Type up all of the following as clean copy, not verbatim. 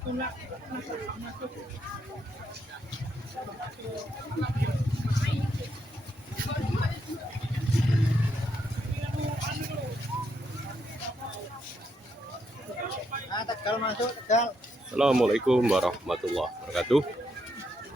Assalamualaikum warahmatullahi wabarakatuh.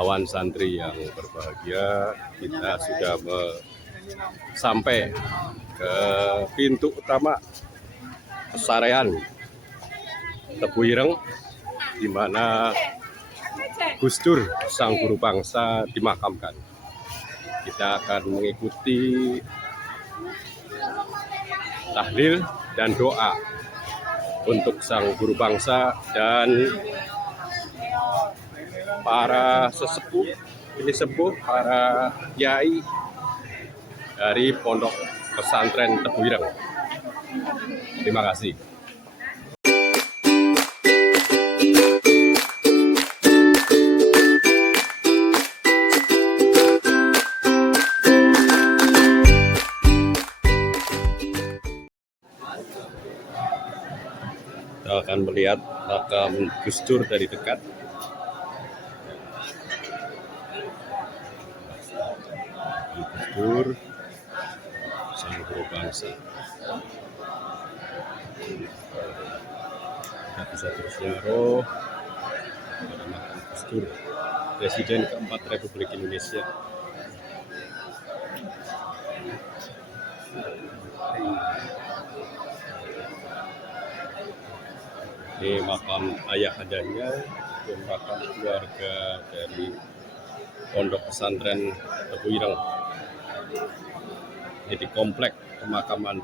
Awan santri yang berbahagia, kita sudah sampai ke pintu utama Pesarean Tebu Ireng, di mana Gus Dur sang guru bangsa dimakamkan. Kita akan mengikuti tahlil dan doa untuk sang guru bangsa dan para sesepuh, para kiai dari Pondok Pesantren Tebu Ireng. Terima kasih. Kita akan melihat makam Gus Dur dari dekat. Gus Dur, sang guru bangsa. Kita bisa berziarah pada makam Gus Dur, Presiden keempat Republik Indonesia. Ini makam ayahandanya dan makam keluarga dari Pondok Pesantren Tebu Ireng. Ini di komplek pemakaman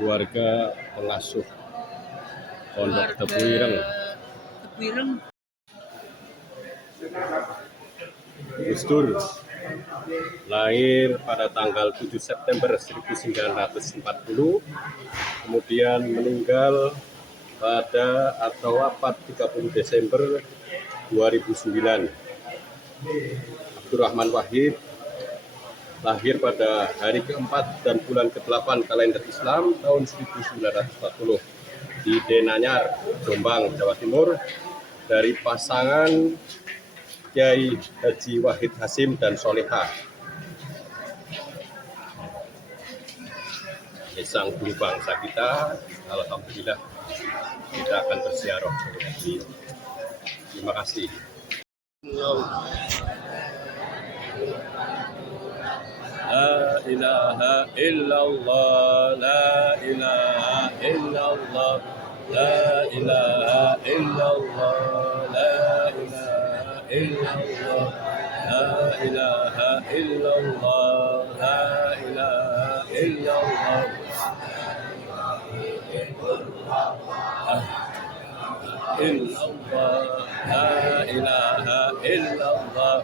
keluarga pengasuh Pondok Tebu Ireng. Gus Dur lahir pada tanggal 7 September 1940, kemudian meninggal pada atau wafat 30 Desember 2009. Abdurrahman Wahid lahir pada hari keempat dan bulan ke-8 kalender Islam tahun 1940 di Denanyar, Jombang, Jawa Timur, dari pasangan Kiai Haji Wahid Hasim dan Solehah. Ini sang guru bangsa kita, alhamdulillah kita akan berziarah. Terima kasih. La ilaha illallah, la ilaha illallah, la ilaha illallah, la ilaha illallah, la ilaha illallah, la ilaha illallah. Illallah, la ilaha illallah,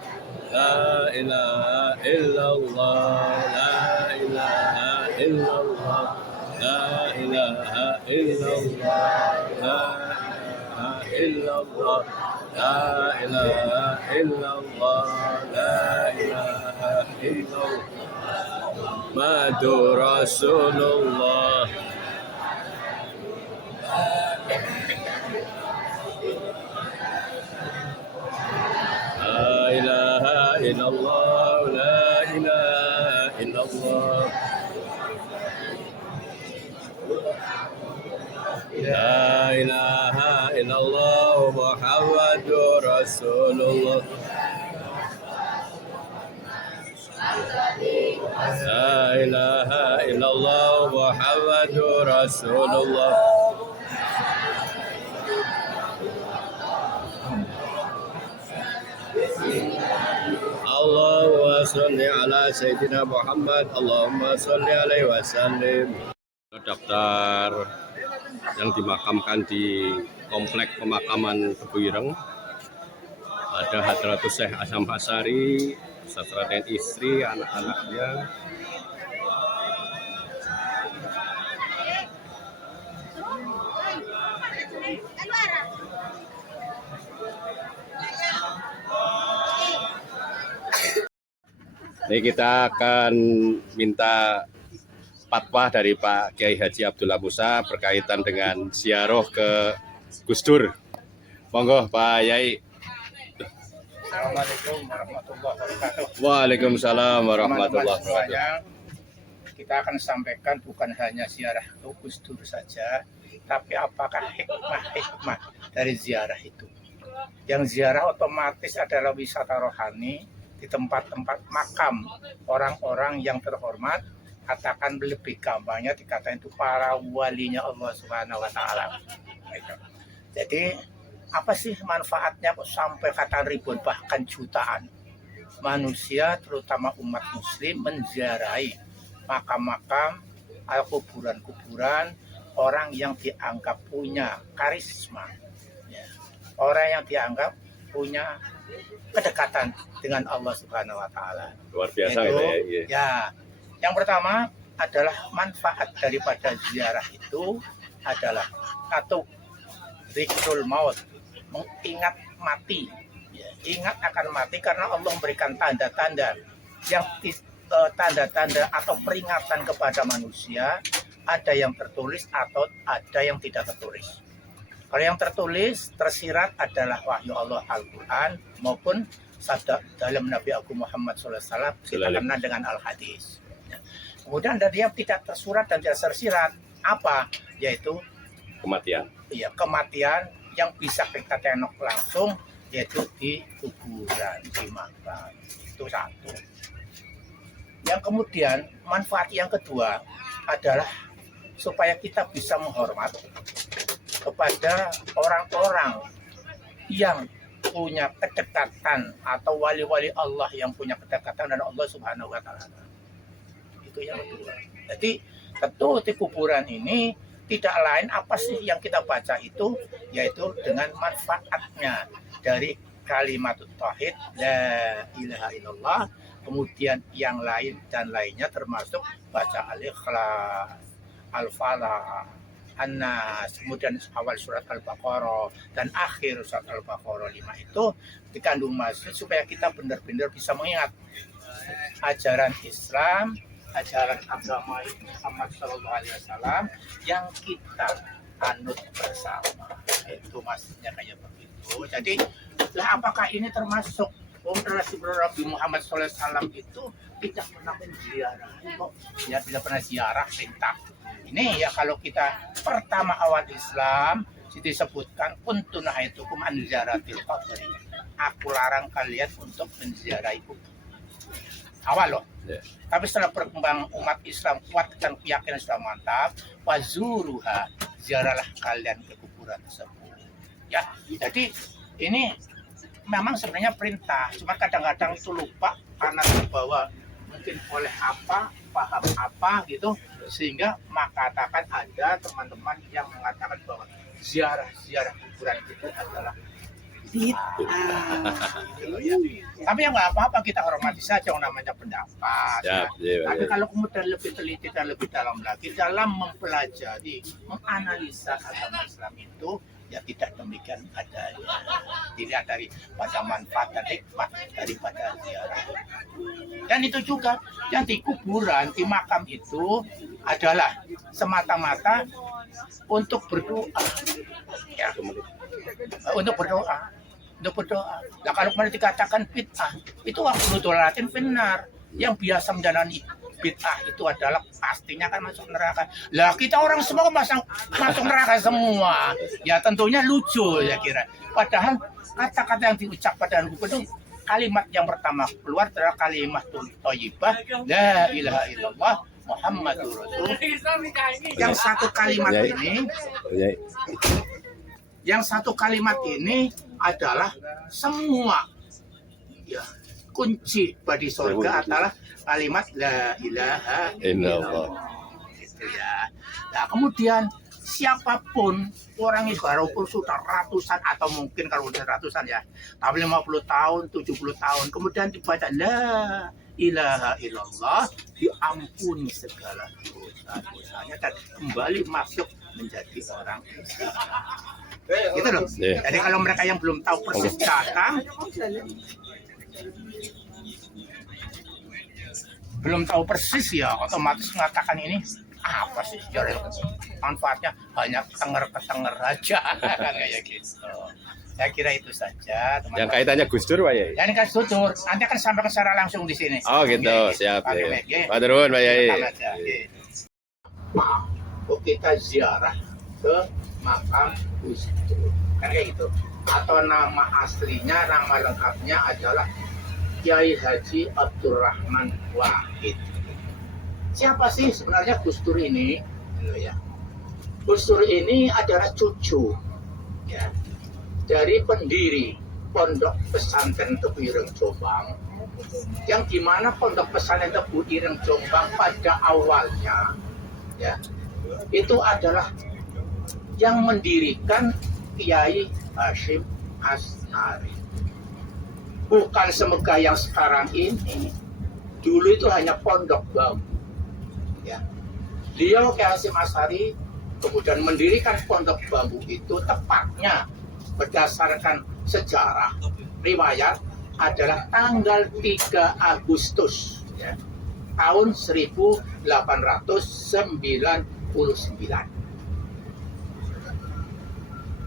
la ilaha illallah, la ilaha illallah, la ilaha illallah, la ilaha illallah, la ilaha illallah, la ilaha illallah, Muhammadur Rasulullah. La ilaha illallah, la ilaha illallah, la ilaha illallah, Muhammadur Rasulullah. La ilaha illallah, Muhammadur Rasulullah. Allahumma sholli ala Sayyidina Muhammad, Allahumma sholli alaihi wasallim. Daftar yang dimakamkan di komplek pemakaman Tebu Ireng ada Hadratus Syekh Hasyam Asy'ari beserta dengan istri, anak-anaknya. Ini kita akan minta fatwa dari Pak Kiai Haji Abdullah Musa berkaitan dengan ziarah ke Gus Dur Monggo Pak Yai. Assalamualaikum warahmatullahi wabarakatuh. Waalaikumsalam warahmatullahi Teman-teman wabarakatuh. semuanya, kita akan sampaikan bukan hanya ziarah Gus Dur saja, tapi apakah hikmah-hikmah dari ziarah itu. Yang ziarah otomatis adalah wisata rohani di tempat-tempat makam orang-orang yang terhormat, katakan lebih gampangnya dikatakan itu para walinya Allah Subhanahu wa taala. Jadi apa sih manfaatnya kok sampai kata ribuan bahkan jutaan manusia terutama umat muslim menziarahi makam-makam atau kuburan-kuburan orang yang dianggap punya karisma, ya. Orang yang dianggap punya kedekatan dengan Allah Subhanahu wa taala. Luar biasa Itu, ya. ya. Yang pertama adalah manfaat daripada ziarah itu adalah satu, zikrul maut, mengingat mati, ya, ingat akan mati karena Allah memberikan tanda-tanda yang tanda-tanda atau peringatan kepada manusia, ada yang tertulis atau ada yang tidak tertulis. Kalau yang tertulis tersirat adalah wahyu Allah Al-Quran maupun sabda dalam Nabi Agung Muhammad SAW, kita kenal dengan Al-Hadis. Ya. Kemudian dari yang tidak tersurat dan tidak tersirat apa? Yaitu Kematian. Ya, kematian yang bisa kita tengok langsung, yaitu di kuburan, di makam. Itu satu. Yang kemudian manfaat yang kedua adalah supaya kita bisa menghormat kepada orang-orang yang punya kedekatan atau wali-wali Allah yang punya kedekatan dengan Allah Subhanahu wa taala. Itu yang kedua. Jadi tentu di kuburan ini tidak lain apa sih yang kita baca itu, yaitu dengan manfaatnya dari kalimat tauhid la ilaha illallah, kemudian yang lain dan lainnya termasuk baca al-ikhlas, al-falah, an-nas, kemudian awal surat al-baqarah dan akhir surat al-baqarah 5 itu dikandung maksud supaya kita benar-benar bisa mengingat ajaran Islam, ajaran agama Muhammad Sallallahu Alaihi Wasallam yang kita anut bersama. Itu maksudnya kayak begitu. Jadi, lah apakah ini termasuk Nabi Muhammad Sallallahu Alaihi Wasallam itu tidak pernah menziarah? Ya, tidak pernah ziarah perintah. Ini ya kalau kita pertama awal Islam disebutkan untuk nahaitukum an ziyaratil qabri. Aku larang kalian untuk menziarahi kubur. Awal loh. Yeah. Tapi setelah berkembang umat Islam kuat dan keyakinan sudah mantap, wazuruha, ziarahlah kalian ke kuburan tersebut. Ya, jadi ini memang sebenarnya perintah, cuma kadang-kadang itu lupa karena terbawa mungkin oleh apa, paham apa gitu, sehingga mengatakan ada teman-teman yang mengatakan bahwa ziarah kuburan itu adalah itu. Ya. Tapi ya nggak apa-apa, kita hormati saja yang namanya pendapat. Ya. Tapi kalau kemudian lebih teliti dan lebih dalam lagi dalam mempelajari, menganalisa agama Islam itu, ya tidak demikian adanya. Dilihat daripada manfaat dan hikmah daripada ziarah. Dan itu juga yang di kuburan, di makam itu adalah semata-mata untuk berdoa. Ya. Untuk berdoa. Nah kalau kemudian dikatakan bid'ah, itu waktu Latin benar. Yang biasa menjalani bid'ah itu adalah pastinya kan masuk neraka. Lah kita orang semua masuk neraka semua. Ya tentunya lucu ya kira. Padahal kata-kata yang diucapkan dalam buku itu kalimat yang pertama keluar adalah kalimat thayyibah, la ilaha illallah Muhammadur Rasul. Yang satu kalimat ini adalah semua ya, kunci bagi surga adalah kalimat la ilaha illallah. Gitu ya. Nah, kemudian siapapun orang itu walaupun sudah ratusan atau mungkin kalau sudah ratusan ya, tapi 50 tahun, 70 tahun kemudian dibaca la ilaha illallah, diampuni segala dosa-dosanya dan kembali masuk menjadi orang Islam. Gitu loh. Yeah. Jadi kalau mereka yang belum tahu persis datang, belum tahu persis ya otomatis mengatakan ini apa sih sejarah itu? Manfaatnya hanya ketenger aja kayak gitu. Saya kira itu saja, teman-teman. Yang kaitannya Gus Dur, Pak Yai. Ya ini kan tutur, nanti akan sampaikan secara langsung di sini. Oh gitu, Oke, siap. Pak Ya. Kemek, ya. Pak Turun, Pak Yai. Rekam aja, oke. Kita ziarah ke makam Gus Dur, kan kayak gitu. Atau nama aslinya, nama lengkapnya adalah Kiai Haji Abdurrahman Wahid. Siapa sih sebenarnya Gus Dur ini? Ya. Gus Dur ini adalah cucu, ya, dari pendiri Pondok Pesantren Tebu Ireng Jombang, yang dimana Pondok Pesantren Tebu Ireng Jombang pada awalnya, ya, itu adalah yang mendirikan Kiai Hasyim Asy'ari. Bukan semegah yang sekarang ini. Dulu itu hanya pondok bambu. Ya. Beliau Kiai Hasyim Asy'ari kemudian mendirikan pondok bambu itu tepatnya berdasarkan sejarah riwayat adalah tanggal 3 Agustus ya, tahun 1899.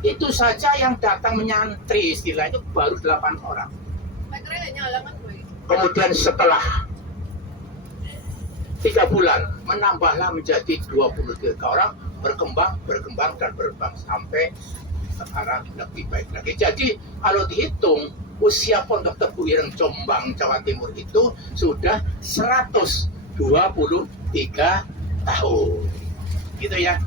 Itu saja yang datang menyantri istilahnya baru 8 orang. Kemudian setelah 3 bulan menambahlah menjadi 23 orang, berkembang dan berkembang sampai sekarang lebih baik lagi. Jadi kalau dihitung usia Pondok Tebu Ireng Jombang Jawa Timur itu sudah 123 tahun. Gitu ya.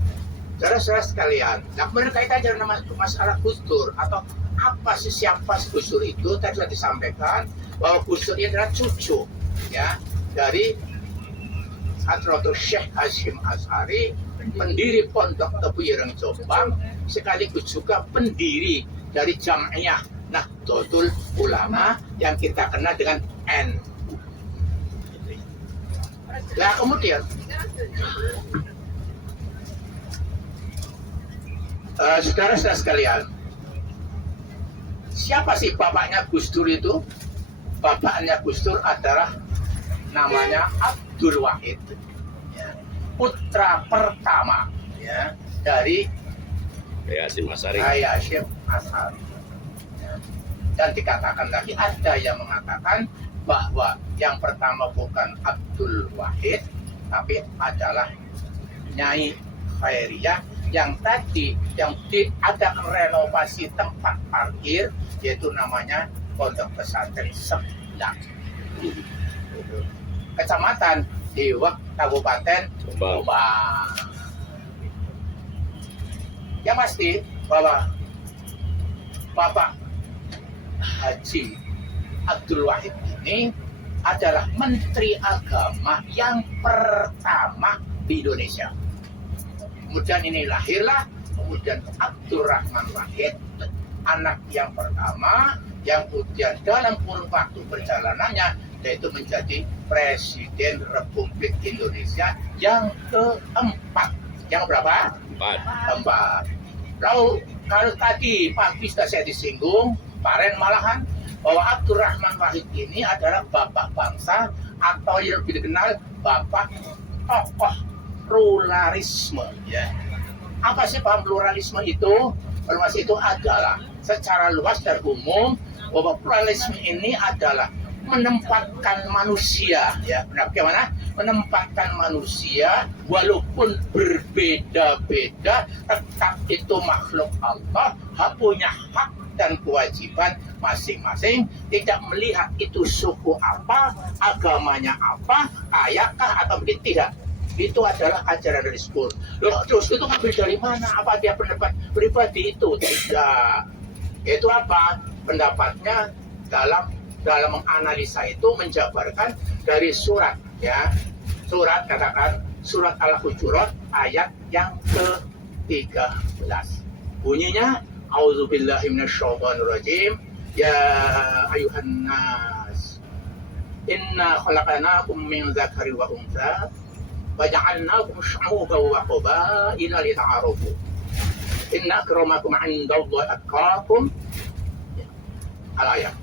Saudara-saudara sekalian, nah kemudian kaitannya dengan masalah Gus Dur atau apa sih siapa Gus Dur itu tadi sudah disampaikan bahwa Gus Dur ini adalah cucu ya dari Hadratus Syekh Hasyim Asy'ari, pendiri Pondok Tebu Ireng Jombang, sekaligus juga pendiri dari Jam'iyah Nahdlatul Ulama yang kita kenal dengan N. Nah kemudian saudara-saudara sekalian, siapa sih bapaknya Gus Dur itu? Bapaknya Gus Dur adalah namanya Abdul Wahid, ya, putra pertama ya, dari Kiai Hasyim Asy'ari. Kiai Hasyim Asy'ari. Ya. Dan dikatakan lagi, ada yang mengatakan bahwa yang pertama bukan Abdul Wahid, tapi adalah Nyai Khairiyah yang tadi yang diadakan renovasi tempat parkir, yaitu namanya Pondok Pesantren Seblak, Kecamatan Dewek, Kabupaten Jombang. Yang pasti bahwa Bapak Haji Abdul Wahid ini adalah Menteri Agama yang pertama di Indonesia. Kemudian ini lahirlah kemudian Abdurrahman Wahid, anak yang pertama yang kemudian dalam kurun waktu perjalanannya yaitu menjadi Presiden Republik Indonesia yang keempat. Yang berapa? Keempat. Kalau tadi pagi sudah saya disinggung, kemarin malahan bahwa Abdurrahman Wahid ini adalah bapak bangsa atau yang lebih dikenal bapak tokoh pluralisme. Ya. Apa sih paham pluralisme itu? Pluralisme itu adalah secara luas dan umum bahwa pluralisme ini adalah menempatkan manusia, ya, bagaimana? Menempatkan manusia walaupun berbeda-beda, tetap itu makhluk Allah, punya hak dan kewajiban masing-masing, tidak melihat itu suku apa, agamanya apa, kayakkah atau tidak. Itu adalah ajaran dari school. Loh, terus itu ngambil dari mana? Apa dia pendapat pribadi itu? Tidak. Itu apa? Pendapatnya dalam menganalisa itu menjabarkan dari surat, ya. Surat, katakan surat Al-Hujurat ayat yang ke-13. Bunyinya A'udzubillahi minasyaitonirrajim. Ya ayuhan nas, inna khalaqnakum min dzakari wa untha waja'alnakum syu'uban wa qabaila lita'arafu. Inna akramakum 'indallahi atqakum. Al-ayat.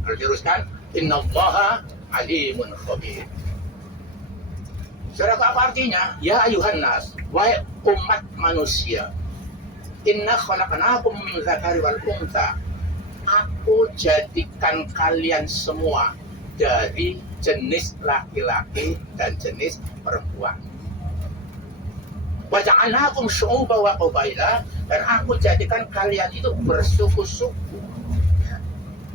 Kalau diteruskan, innallaha alimun khabir. Saudara, apa artinya? Ya ayuhan nas, wahai umat manusia, inna khalaqnakum min dzakari wal untha. Aku jadikan kalian semua dari jenis laki-laki dan jenis perempuan. Wa ja'alnakum syu'uban wa qabaila, dan aku jadikan kalian itu bersuku-suku,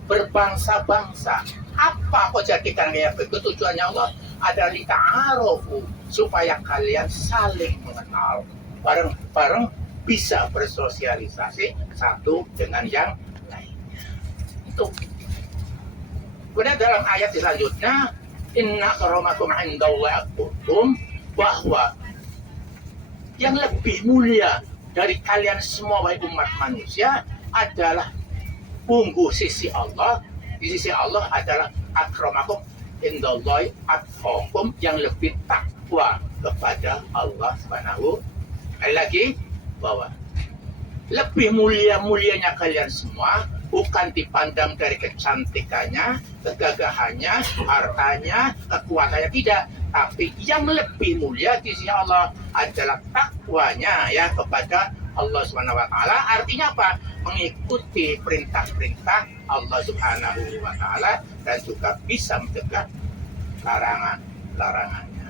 berbangsa-bangsa. Apa kau jadikan kayak begitu? Tujuannya Allah adalah lita'arofu, supaya kalian saling mengenal, bareng-bareng bisa bersosialisasi satu dengan yang lainnya. Itu. Kemudian dalam ayat selanjutnya, inna akramakum indallahi atqakum, bahwa yang lebih mulia dari kalian semua wahai umat manusia adalah punggu sisi Allah. Di sisi Allah adalah akramakum indallahi atqakum, yang lebih takwa kepada Allah Subhanahu. Sekali lagi, bahwa lebih mulianya kalian semua bukan dipandang dari kecantikannya, kegagahannya, hartanya, kekuatannya, tidak. Tapi yang lebih mulia di sisi Allah adalah takwanya ya kepada Allah Subhanahu wa taala. Artinya apa? Mengikuti perintah-perintah Allah Subhanahu wa taala dan juga bisa mencegah larangan-larangannya.